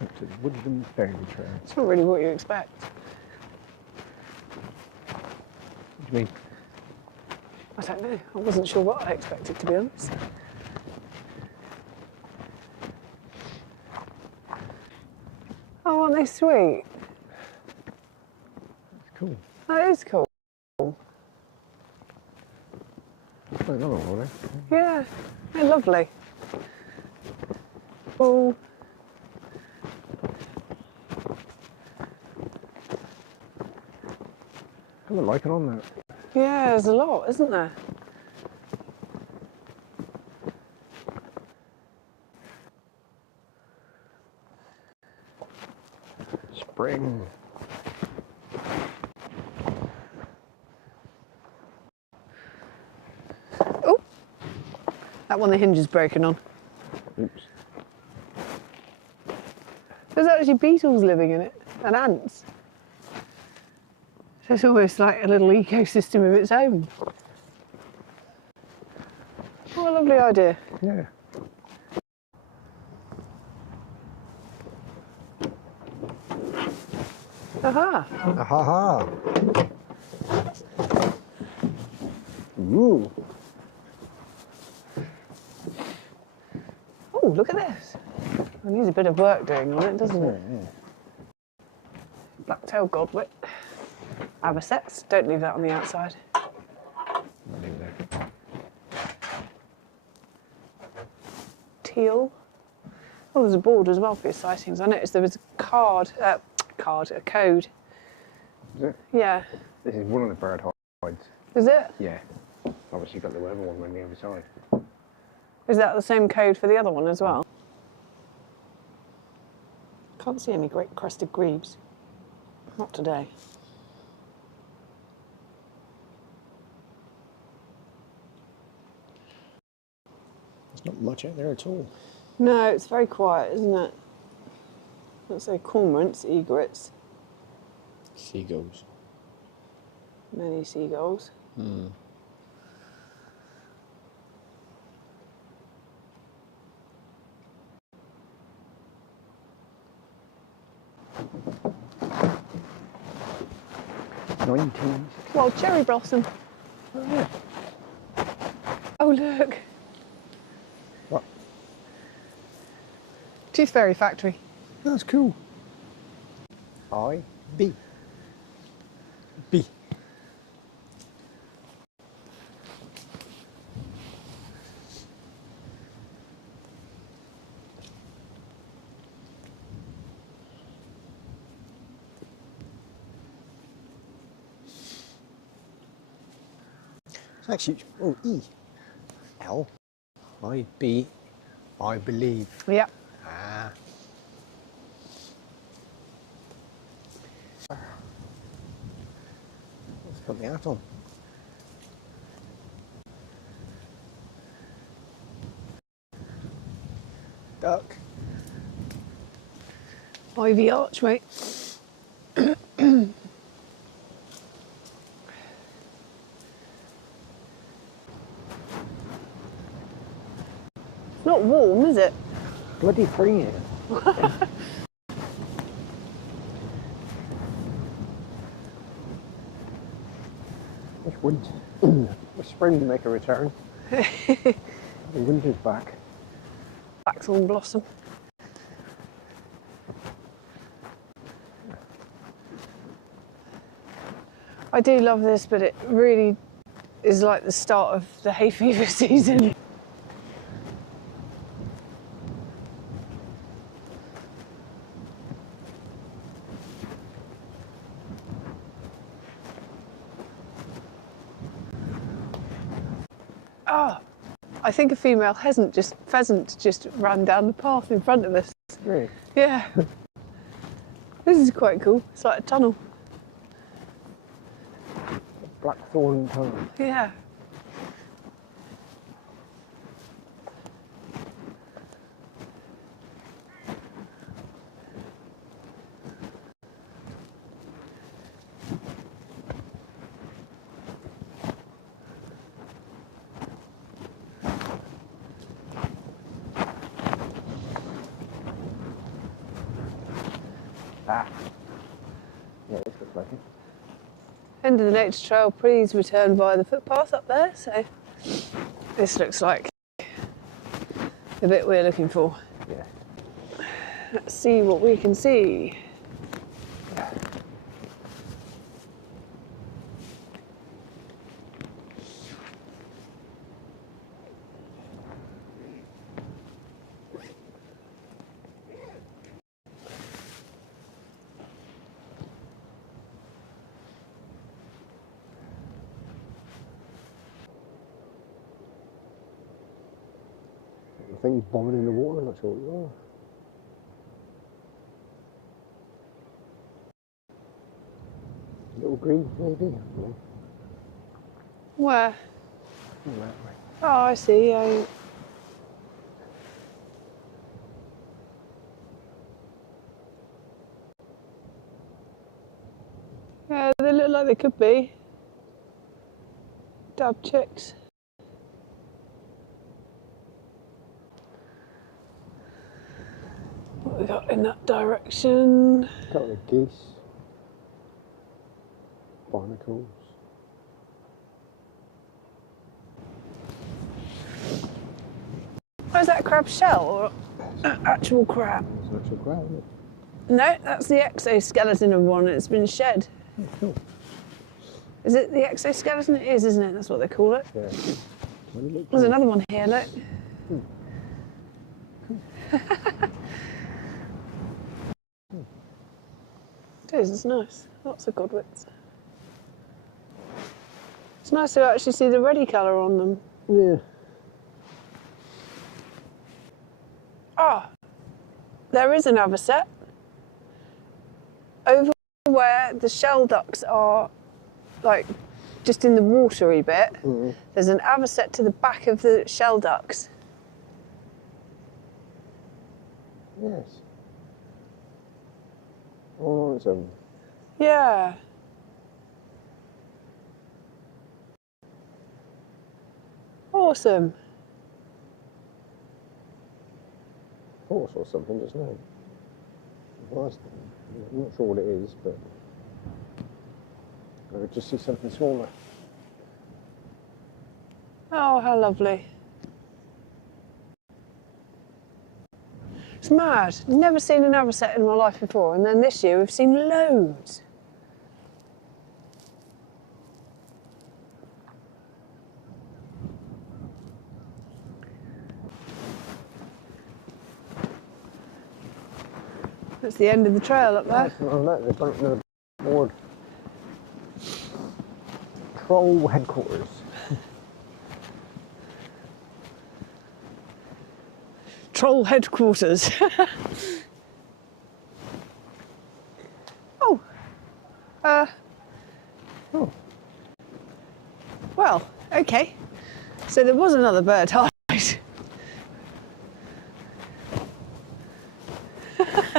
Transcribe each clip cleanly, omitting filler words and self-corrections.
To the Woodland Fairy Trail. It's not really what you expect. What do you mean? I don't know. I wasn't sure what I expected, to be honest. Oh, aren't they sweet? That's cool. That is cool. Oh, another one, eh? Yeah, they're lovely. Oh. I haven't like it on that. Yeah, there's a lot, isn't there? Spring. Oh, that one the hinge is broken on. Oops. There's actually beetles living in it and ants. So it's almost like a little ecosystem of its own. What a lovely idea. Yeah. Aha! Ha ha. Ooh. Oh, look at this. It needs a bit of work doing on it, doesn't it? Yeah. Black-tailed godwit. Avocets. Don't leave that on the outside. Not in there. Teal. Oh, there's a board as well for your sightings. I noticed there was a a code. Is it? Yeah. This is one of the bird hides. Is it? Yeah. Obviously you've got the other one on the other side. Is that the same code for the other one as well? Can't see any great crested grebes. Not today. There's not much out there at all. No, it's very quiet, isn't it? Let's say cormorants, egrets, Seagulls. many seagulls. Hmm. Well, cherry blossom. Oh, yeah. Oh, look. What? Tooth Fairy Factory. That's cool. B. B. It's actually, oh, E. L. I. B. I believe. Yeah. Ah. Let's put the hat on. Duck. Ivy archway. Not warm, is it? Bloody freezing. It's winter. The spring to make a return. The winter's back. Blackthorn blossom. I do love this, but it really is like the start of the hay fever season. Oh, I think a female pheasant just ran down the path in front of us. Really? Yeah. This is quite cool. It's like a tunnel. Blackthorn tunnel. Yeah. Ah. Yeah, this looks like it. End of the nature trail, please return via the footpath up there. So this looks like the bit we're looking for. Yeah. Let's see what we can see. The thing's bobbing in the water, I'm not sure what you are. Little green, maybe? No. Where? Oh, that way. Oh, I see. Yeah, they look like they could be. Dove chicks. What we got in that direction? A couple of geese. Barnacles. Oh, is that a crab shell or an actual crab? It's an actual crab, isn't it? No, that's the exoskeleton of one. It's been shed. Oh, cool. Is it the exoskeleton? It is, isn't it? That's what they call it. Yeah. There's another one here, look. It is, it's nice. Lots of godwits. It's nice to actually see the reddy colour on them. Yeah. Ah, there is another set. Over where the shell ducks are, like, just in the watery bit, there's an avocet to the back of the shell ducks. Yes. Oh, it's a... Yeah. Awesome. horse or something just now. Well, I'm not sure what it is, but I could just see something smaller. Oh, how lovely. It's mad. Never seen an avocet in my life before, and then this year we've seen loads. That's the end of the trail up there. Oh, look, there's another board. Troll headquarters. Troll headquarters. Oh. Oh. Well, okay. So there was another bird hide.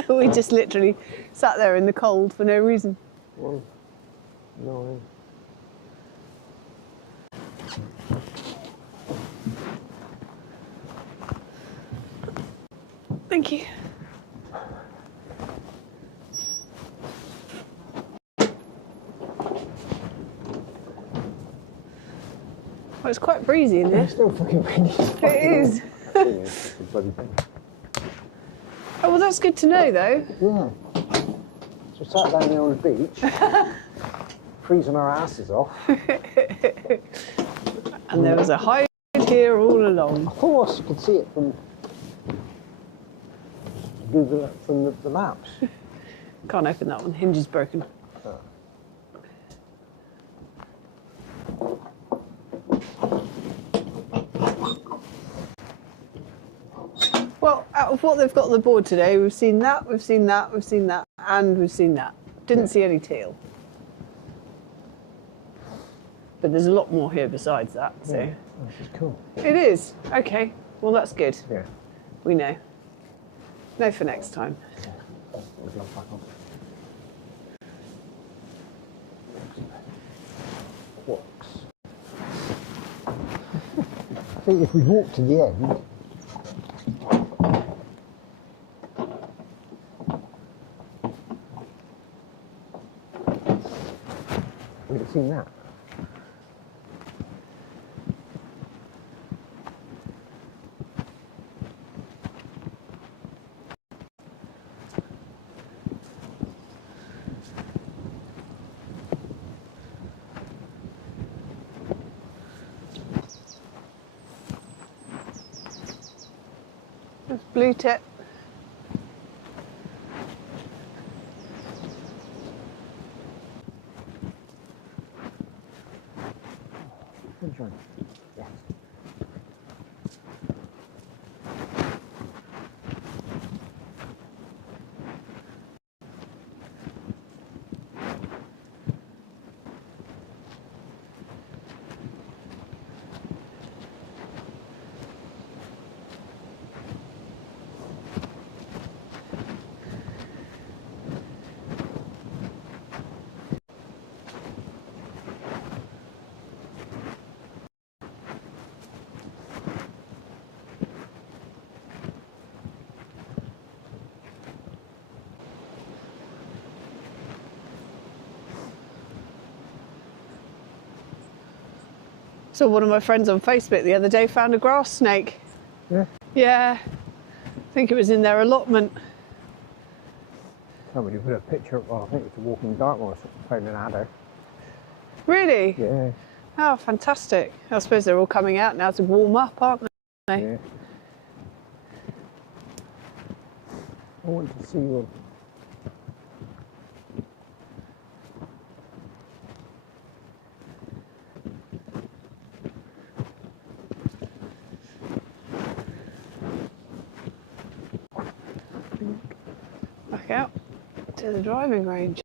We just literally sat there in the cold for no reason. 1, 9. Thank you. Well, it's quite breezy in here. It's still fucking windy. It is. It's a bloody thing. Oh, well, that's good to know, though. Yeah. So we sat down here on the beach, freezing our asses off. And there was a hide here all along. I thought I could see it from Google, from the maps. Can't open that one. Hinge is broken. Well, out of what they've got on the board today, we've seen that, we've seen that, we've seen that, and we've seen that. Didn't see any teal. But there's a lot more here besides that, so. Yeah, this is cool. It is. Okay. Well, that's good. Yeah. We know. Know for next time. We'll go back on. Clocks. I think if we walk to the end, We'd have seen that. There's blue tip. Sunshine. Yes. So one of my friends on Facebook the other day found a grass snake. Yeah. Yeah, I think it was in their allotment. Somebody put a picture, well, I think it's a walking dark or found an adder. Really? Yeah. Oh, fantastic. I suppose they're all coming out now to warm up, aren't they? Yeah. I want to see one. Back out to the driving range.